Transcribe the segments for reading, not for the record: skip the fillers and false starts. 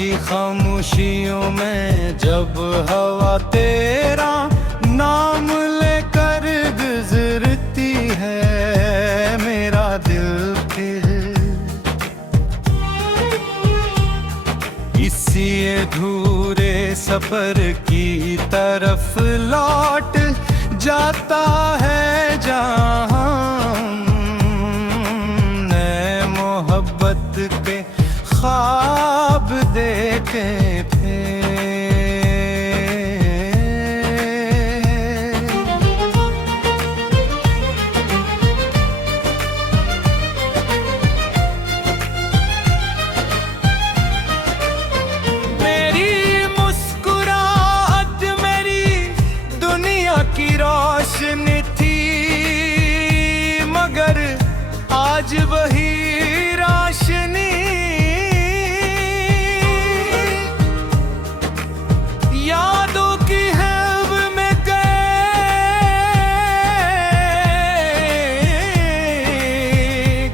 की खामोशियों में जब हवा तेरा नाम लेकर गुजरती है, मेरा दिल फिर इसी अधूरे सफर की तरफ लौट जाता है, जहाँ नए मोहब्बत के ख्वाब देखे थे। मेरी मुस्कुराहट मेरी दुनिया की रोशनी थी, मगर आज वही रोशनी यादों की हैव में गए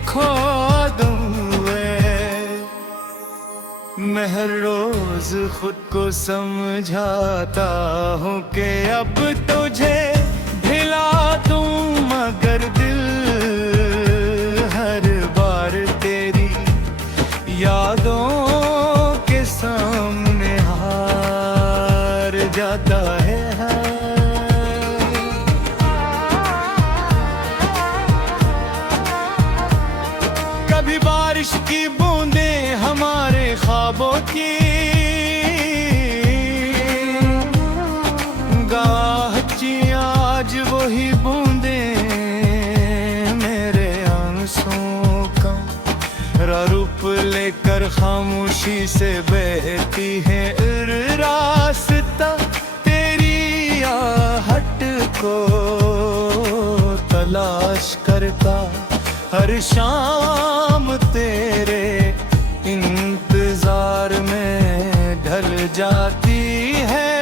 खो दूए। मैं हर रोज खुद को समझाता हूँ कि अब तुझे भिला दूं, मगर दिल हर बार तेरी यादों के सामने हार जाता है। कभी बारिश की बूंदें हमारे ख्वाबों की गाहची, आज वही बूंदें मेरे आंसुओं का रूप लेकर खामोशी से बहती है रास्ता, तेरी आहट को तलाश करता हर शाम तेरे इंतजार में ढल जाती है,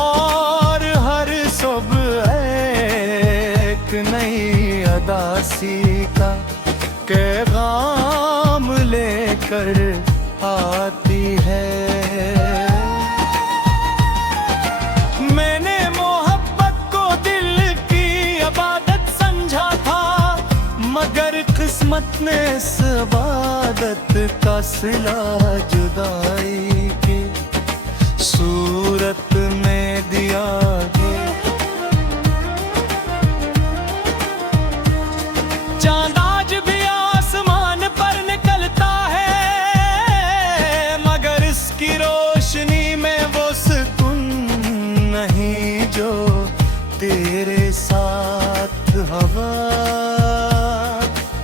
और हर सुबह एक नई अदासी का पैगाम लेकर आती है। मैंने मोहब्बत को दिल की इबादत समझा था, मगर किस्मत ने इस इबादत का सिला जुदाई की सूरत में दिया है। चांद आज भी आसमान पर निकलता है, मगर इसकी रोशनी में वो सुकून नहीं जो तेरे साथ हवा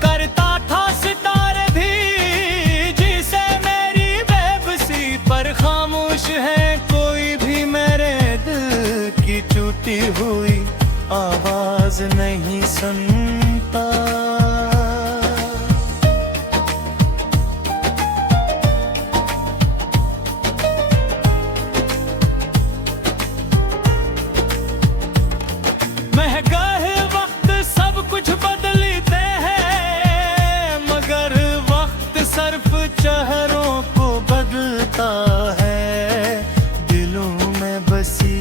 करता था। सितारे भी जिसे मेरी बेबसी पर खामोश है, कोई भी मेरे दिल की टूटी हुई आवाज नहीं सुनता। महंगा है वक्त सब कुछ बदलते हैं, मगर वक्त सिर्फ चेहरों को बदलता है। दिलों में बसी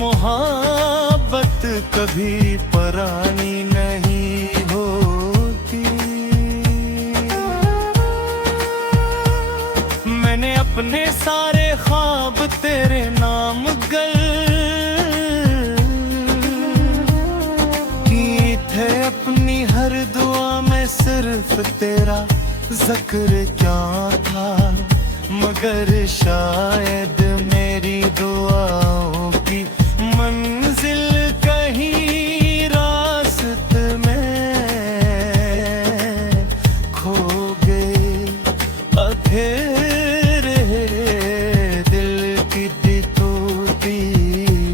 मोहब्बत कभी पुरानी नहीं होती। मैंने अपने सारे ख्वाब तेरे नाम थे, अपनी हर दुआ में सिर्फ तेरा जिक्र क्या था, मगर शायद मेरी दुआओं की मंजिल कहीं रास्ते में खो गई। अंधेरे दिल की टूटी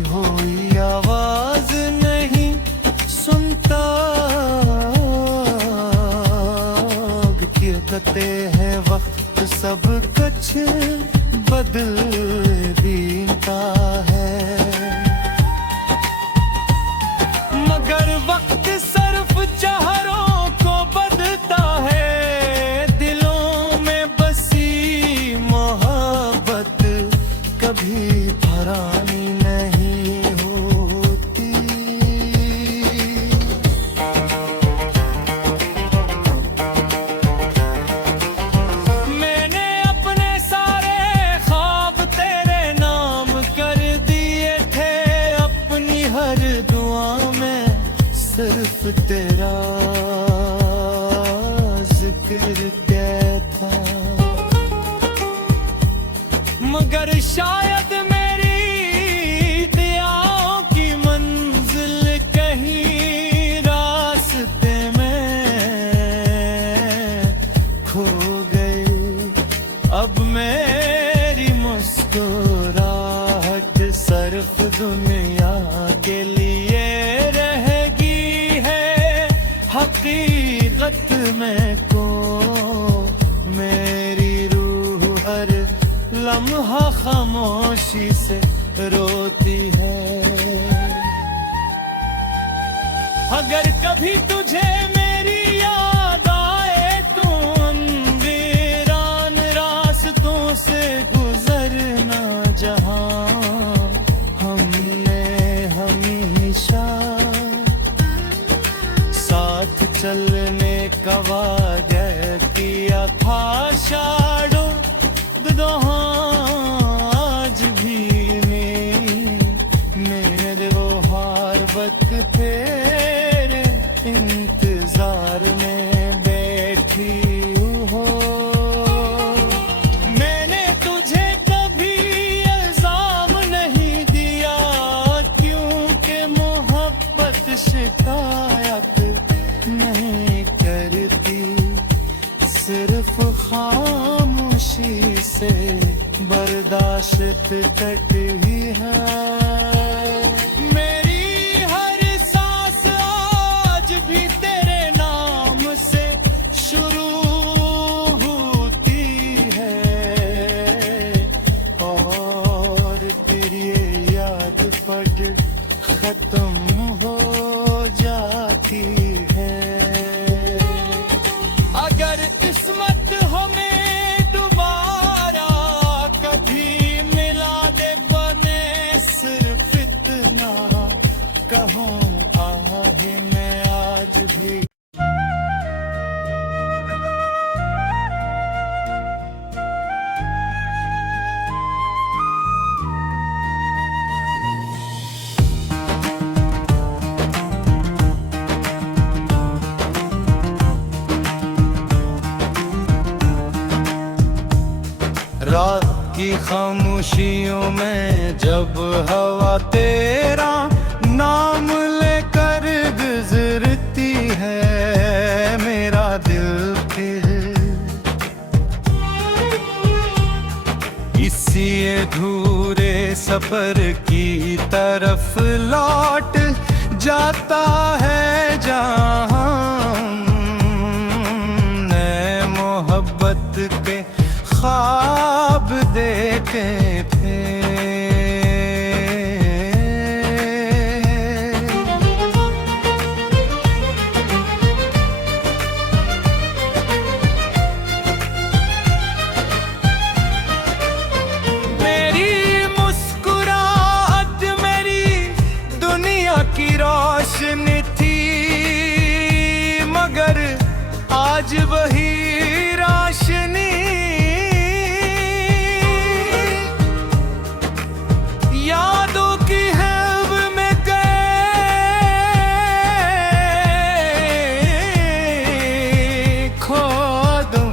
हुई आवाज नहीं सुनता, कहते हैं वक्त सब कुछ बदल देता है, मगर वक्त सिर्फ चेहरों को बदलता है। दिलों में बसी मोहब्बत जिक्र कहता, मगर शायद मेरी दुआओं की मंजिल कहीं रास्ते में खो गई। अब मेरी मुस्कुराहट सिर्फ दुनिया के लिए रहेगी है, हकीकत में को मेरी रूह हर लम्हा खामोशी से रोती है। अगर कभी तुझे मेरी याद आए तो अंधेरान रास्तों से गुजरना, जहां हमने हमेशा साथ चलने का वादा किया था। शाडो आज भी मेरे वो हार वक्त तेरे इंतजार में बैठी हो। मैंने तुझे कभी इल्जाम नहीं दिया, क्योंकि मोहब्बत शिकायत नहीं करती, सिर्फ खामोशी से बर्दाश्त करती है। मेरी हर सांस आज भी तेरे नाम से शुरू होती है, और तेरी याद पर खत्म हो जाती है। अगर किस्मत हमें दोबारा कभी मिला दे, बने सिर्फ इतना कहूँ आहे मैं आज भी। रात की खामोशियों में जब हवा तेरा नाम लेकर गुजरती है, मेरा दिल फिर इसी अधूरे सफर की तरफ लौट जाता है, जहां नए मोहब्बत के ख्वाब देखे थे। मेरी मुस्कुराहट मेरी दुनिया की रोशनी थी, मगर आज वही रोशनी यादों की हैव में गए खो दूँ।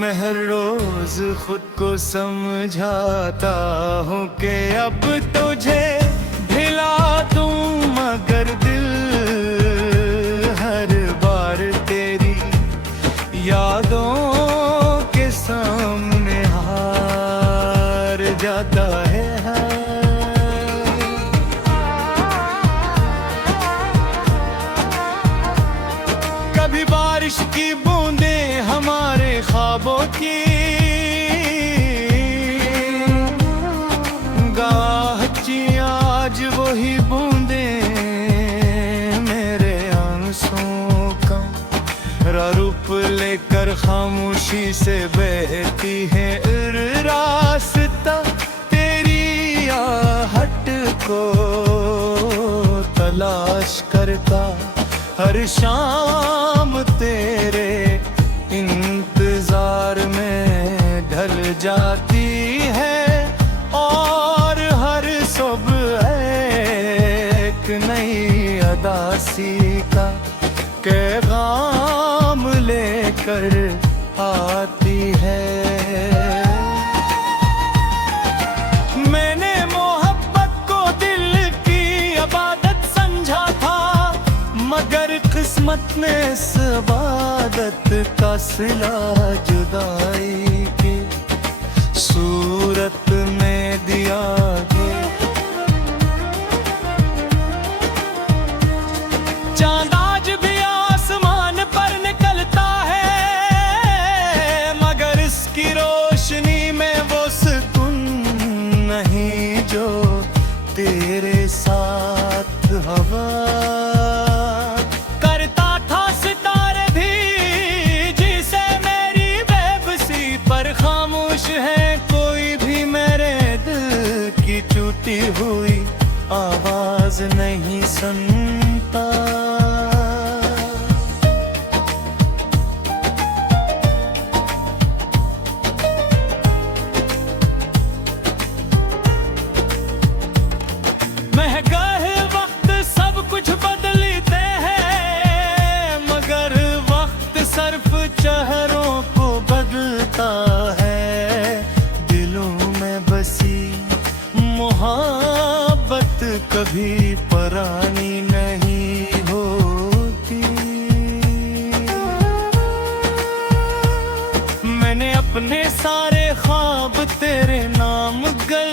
मैं हर रोज खुद को समझाता हूँ कि अब तुझे भिला दूँ, मगर दिल हर बार तेरी यादों के सामने हार जाता है। कभी बारिश की बूंदें हमारे ख्वाबों की गाहची, आज वही बूंदें मेरे आंसुओं का रूप लेकर खामोशी से बहती है। रास्ता तेरी आहट को तलाश करता, हर शाम तेरे इंतजार में ढल जाती है, और हर सुबह एक नई उदासी का पैगाम लेकर आती है। मैंने मोहब्बत को दिल की इबादत समझा था, मगर किस्मत ने इस इबादत का सिला जुदाई की सूरत में दिया है। चांद आज भी आसमान पर निकलता है, मगर इसकी रोशनी में वो सुकून नहीं जो तेरे साथ हवा करता था। सितारे भी जिसे मेरी बेबसी पर खामोश है, कोई भी मेरे दिल की टूटी हुई आवाज नहीं सुनता। महंगा है वक्त सब कुछ बदलते हैं, मगर वक्त सिर्फ चेहरों को बदलता है। दिलों में बसी मोहब्बत कभी पुरानी नहीं होती। मैंने अपने सारे ख्वाब तेरे नाम की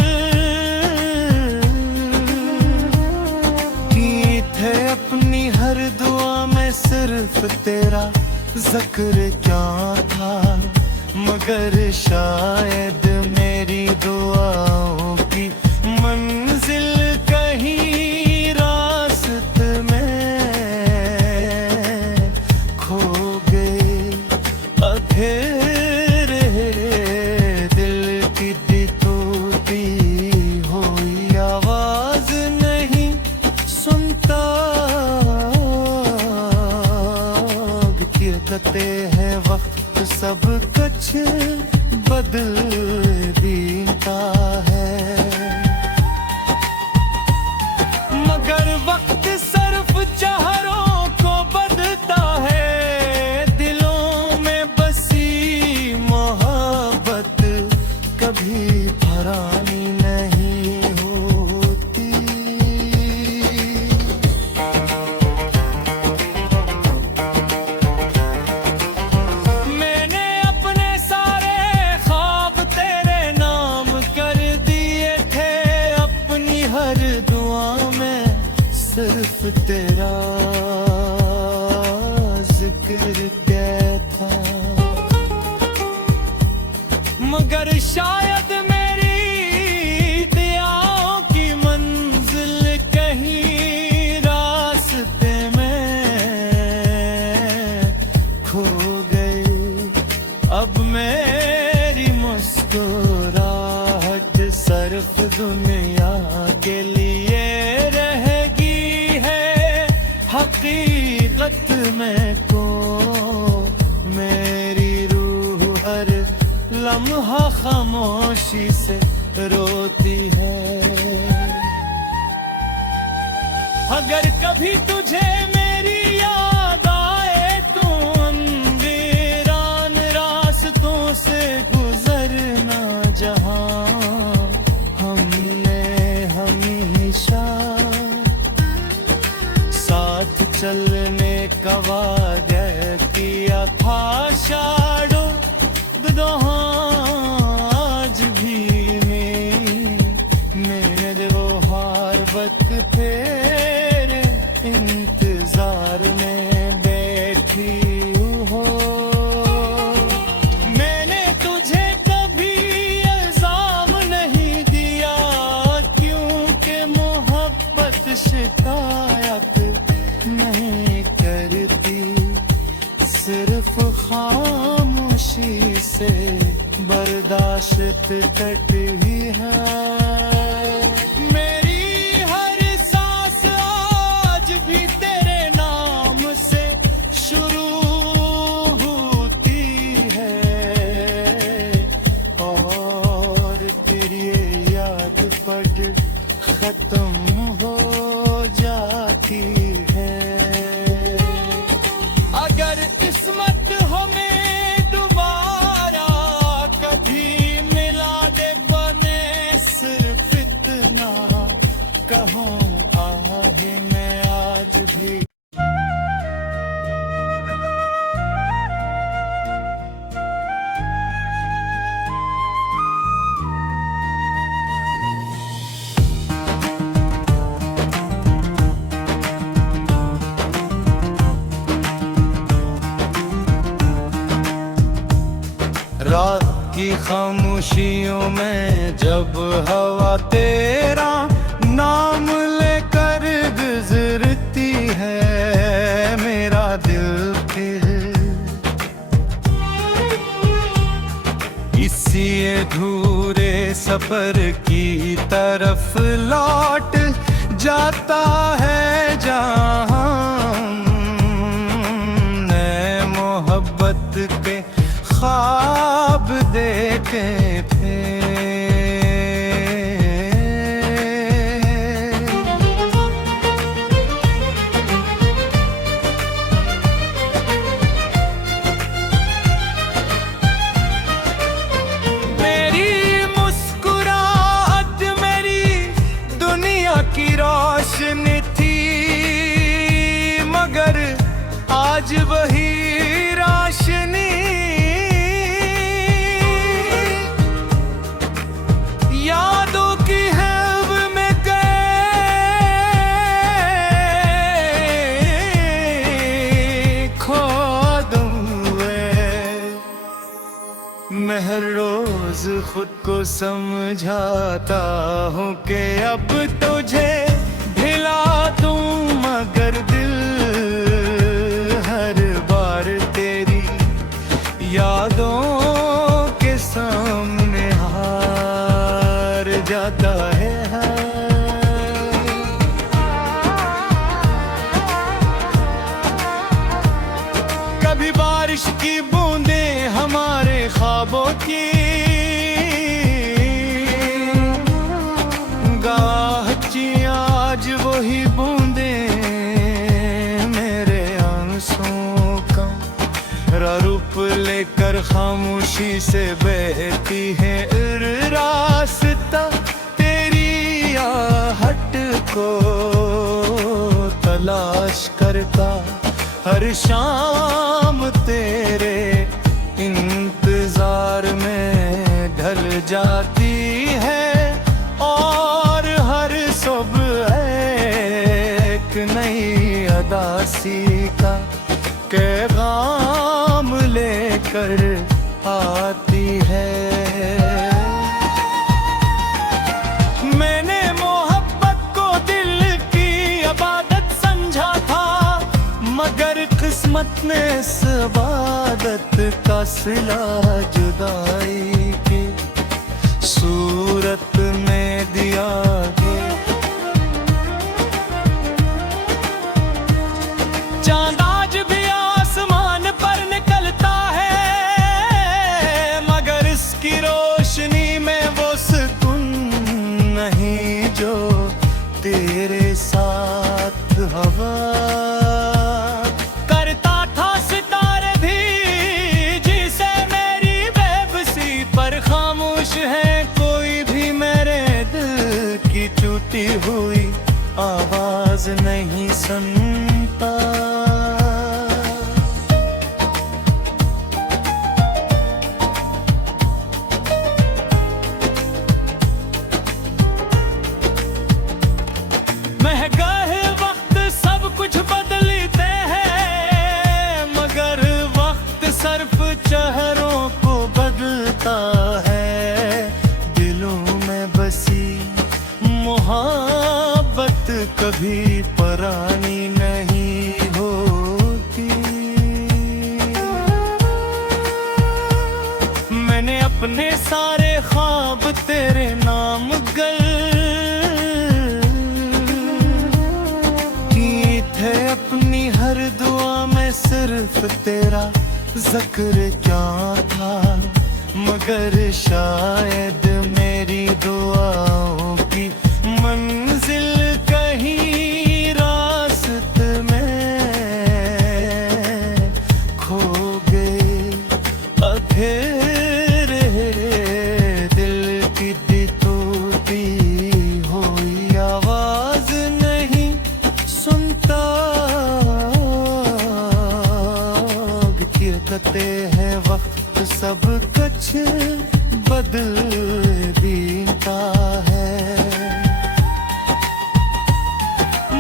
थे, अपनी हर दुआ में सिर्फ तेरा जिक्र क्या था। मगर शायद मेरी दुआओं की मंजिल कहीं रास्ते में खो गई। अंधेरे दिल की टूटी हुई आवाज नहीं सुनता। गिरते हैं वक्त सब कुछ बदल देता है, मगर वक्त सिर्फ चेहरों को बदलता है। दिलों में बसी मोहब्बत कभी पुरानी नहीं होती। मैंने अपने सारे ख्वाब तेरे नाम कर दिए थे, अपनी हर दुआ में सिर्फ तेरा जिक्र क्या था। मगर शायद मेरी दुआओं की मंजिल कहीं रास्ते में खो गई। अब मेरी मुस्कुराहट सिर्फ दुनिया के लिए रहेगी है। हकीकत में को मेरी रूह हर लम्हा खामोशी से रोती है। अगर कभी तुझे मेरी याद आए तो वीरान रास्तों से गुजरना, जहां हमने हमेशा साथ चलने का वादा किया था। शाडो आज भी मेरे वो हार वक्त तेरे इंतजार में बैठी हो। मैंने तुझे कभी इल्जाम नहीं दिया, क्योंकि मोहब्बत शिकायत नहीं करती, सिर्फ खामोशी से बर्दाश्त करती है। मेरी हर सांस आज भी तेरे नाम से शुरू होती है, और तेरी याद पर खत्म हो जाती है। की खामोशियों में जब हवा तेरा नाम लेकर गुजरती है मेरा दिल फिर इसी अधूरे सफर की तरफ लौट जाता है जहां नए मोहब्बत के ख्वाब देखे थे। मेरी मुस्कुराहट मेरी दुनिया की रोशनी थी, मगर आज वही रोशनी यादों की हैव में गए खो हुए। मैं हर रोज खुद को समझाता हूँ कि अब तुझे भिला दूं, मगर दिल हर बार तेरी यादों के सामने हार जाता है। कभी बारिश की बूंदें हमारे ख्वाबों की गाहची, आज वही बूंदें मेरे आंसुओं का रूप लेकर खामोशी से बहती है रास्ता तेरी आहट को तलाश करता हर शाम तेरे इंतजार में ढल जाती है और हर सुबह एक नई अदासी का पैगाम लेकर आती है। मैंने मोहब्बत को दिल की इबादत समझा था, मगर किस्मत ने इस इबादत का सिला जुदाई की सूरत में दिया। चांद आज भी आसमान पर निकलता है, मगर इसकी रोशनी में वो सुकून नहीं जो तेरे साथ हवा करता था। सितारे भी जिसे मेरी बेबसी पर खामोश है, कोई भी मेरे दिल की टूटी हुई आवाज नहीं सुनता। महंगा है वक्त सब कुछ बदलते हैं, मगर वक्त सिर्फ चेहरों को बदलता है। दिलों में बसी मोहब्बत कभी पुरानी नहीं होती। मैंने अपने सारे ख्वाब तेरे नाम थे, अपनी हर दुआ में सिर्फ तेरा जिक्र क्या था, मगर शायद मेरी दुआओं की मंजिल कहीं रास्ते में खो गई। अंधेरे दिल की टूटी हुई आवाज नहीं सुनता, गिरते हैं वक्त सब कुछ बदल बीता है,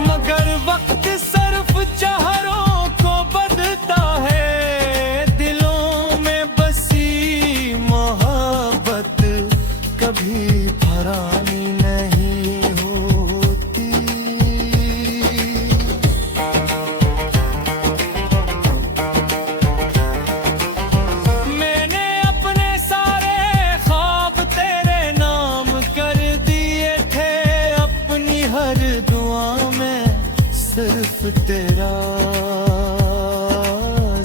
मगर वक्त सिर्फ चेहरों को बदलता है। दिलों में बसी मोहब्बत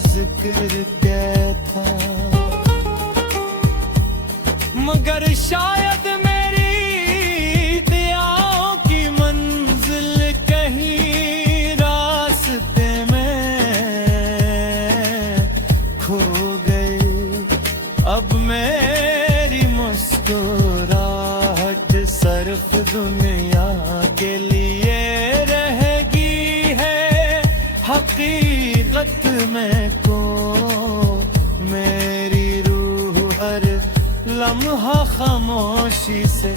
जिक्र कहता, मगर शायद मेरी दुआओं की मंजिल कहीं रास्ते में खो गई। अब मेरी मुस्कुराहट सिर्फ दुनिया के लिए रहेगी है, हकीकत में को मेरी रूह हर लम्हा खामोशी से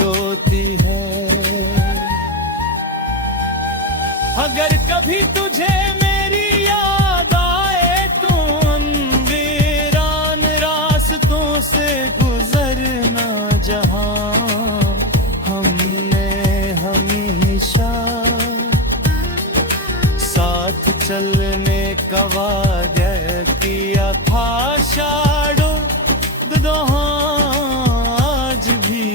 रोती है। अगर कभी तुझे मेरी याद आए तो वीरान रास्तों से गुजरना, जहां हमने हमेशा साथ चलने का वादा किया था। शाडो आज भी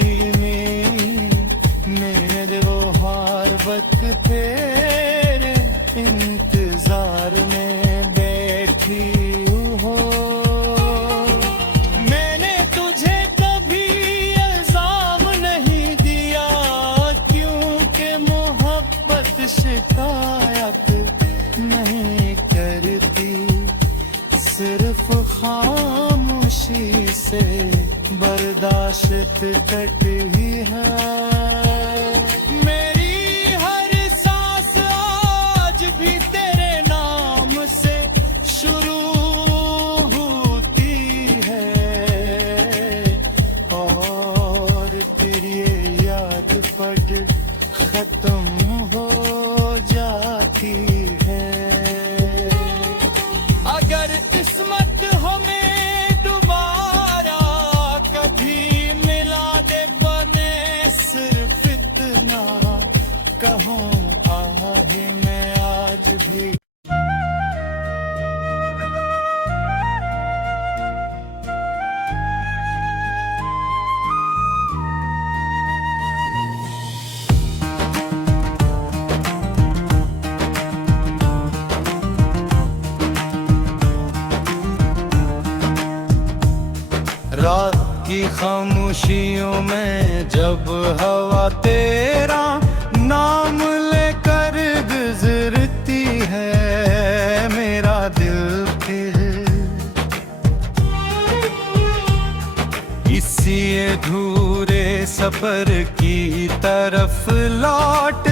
मेरे वो हार वक्त तेरे इंतजार में बैठी हो। मैंने तुझे कभी इल्जाम नहीं दिया, क्योंकि मोहब्बत शिकायत नहीं करती, सिर्फ खामोशी से बर्दाश्त करती है। मेरी हर सांस आज भी तेरे नाम से शुरू होती है, और तेरी याद पर खत्म हो जाती है। अगर किस्मत हमें दोबारा कभी मिला दे, बने सिर्फ इतना कहूँ आगे मैं आज भी। रात की खामोशियों में जब हवा तेरा नाम लेकर गुजरती है, मेरा दिल फिर इसी अधूरे सफर की तरफ लौट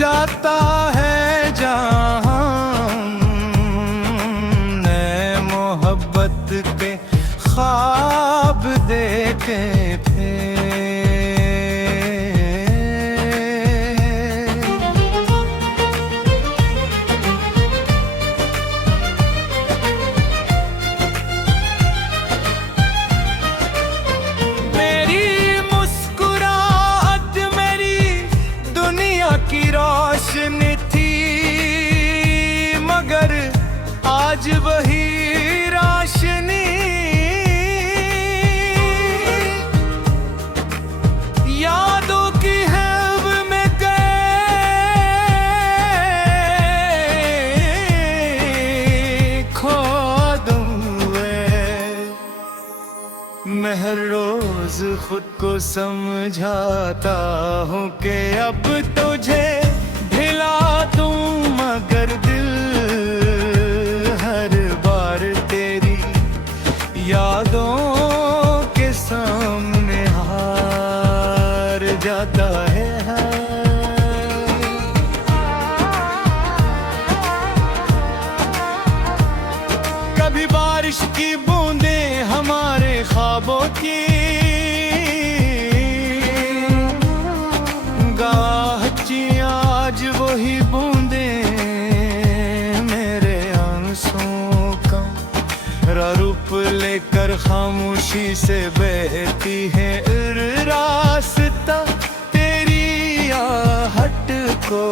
जाता है, जहां नए मोहब्बत के ख्वाब देखे थे। मेरी मुस्कुराहट मेरी दुनिया की रोशनी थी, मगर आज वही रोशनी यादों की हैव में गए खो दूए। मैं हर रोज खुद को समझाता हूँ कि अब तुझे भिला दूं, मगर दिल हर बार तेरी यादों के सामने हार जाता है। कभी बारिश की बूंदें हमारे ख्वाबों की गाहची, आज वही बूंदें मेरे आंसुओं का रूप लेकर खामोशी से बहती है। रास्ता तेरी आहट को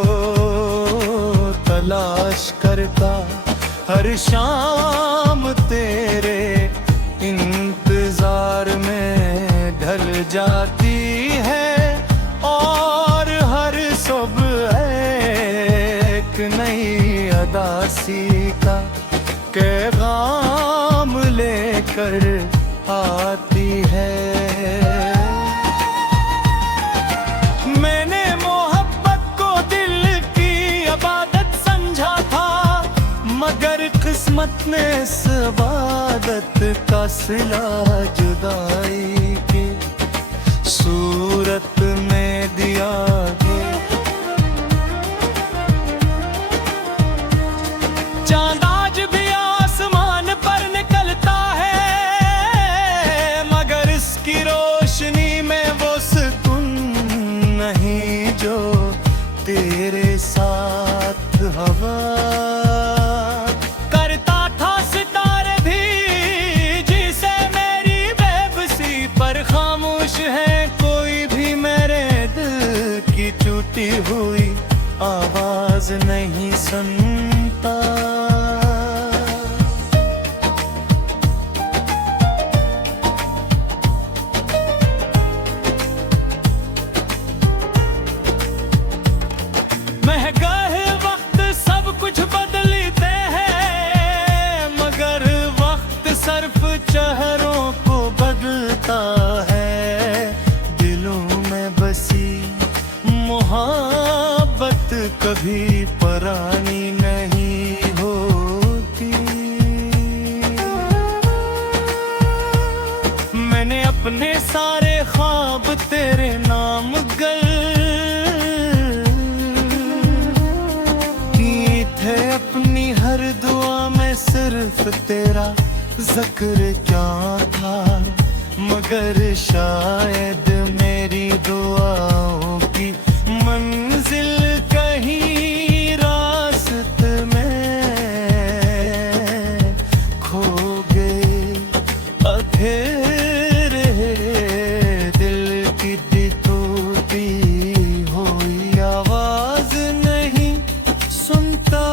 तलाश करता, हर शाम तेरे इंतजार में ढल जाती है, और हर सुबह एक नई उदासी का पैगाम लेकर आती है। मैंने मोहब्बत को दिल की इबादत समझा था, मगर किस्मत ने इस इबादत का सिला जुदाई की सूरत में दिया है। चांद आज भी आसमान पर निकलता है, मगर इसकी रोशनी में वो सुकून नहीं जो तेरे साथ हवा करता था। सितारे भी जिसे मेरी बेबसी पर खामोश है, कोई भी मेरे दिल की टूटी हुई आवाज नहीं सुनता। महंगा है वक्त सब कुछ बदलते हैं, मगर वक्त सिर्फ चेहरों को बदलता है। दिलों में बसी मोहब्बत कभी पुरानी नहीं होती। मैंने अपने सारे ख्वाब तेरे नाम किए थे, अपनी हर दुआ में सिर्फ तेरा जिक्र क्या था। मगर शायद मेरी दुआओं की मंजिल कहीं रास्ते में खो गई। अंधेरे दिल की टूटी हुई आवाज नहीं सुनता।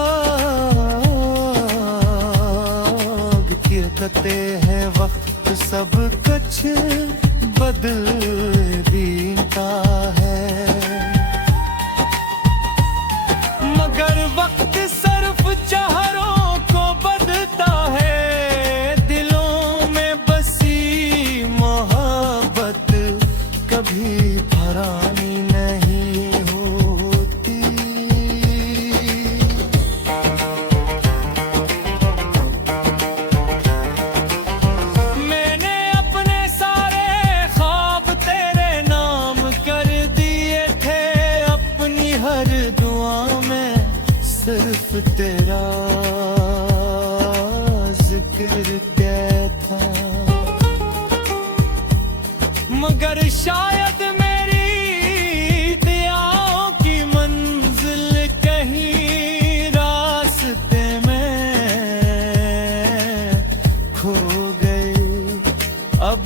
गिरते हैं वक्त सब कुछ बदल बीता है, मगर वक्त सिर्फ चेहरों को बदलता है। दिलों में बसी मोहब्बत कभी पुरानी नहीं होती। मैंने अपने सारे ख्वाब तेरे नाम कर दिए थे, अपनी हर दुआ में सिर्फ तेरा जिक्र क्या था। मगर शायद मेरी दुआओं की मंजिल कहीं रास्ते में खो गई। अब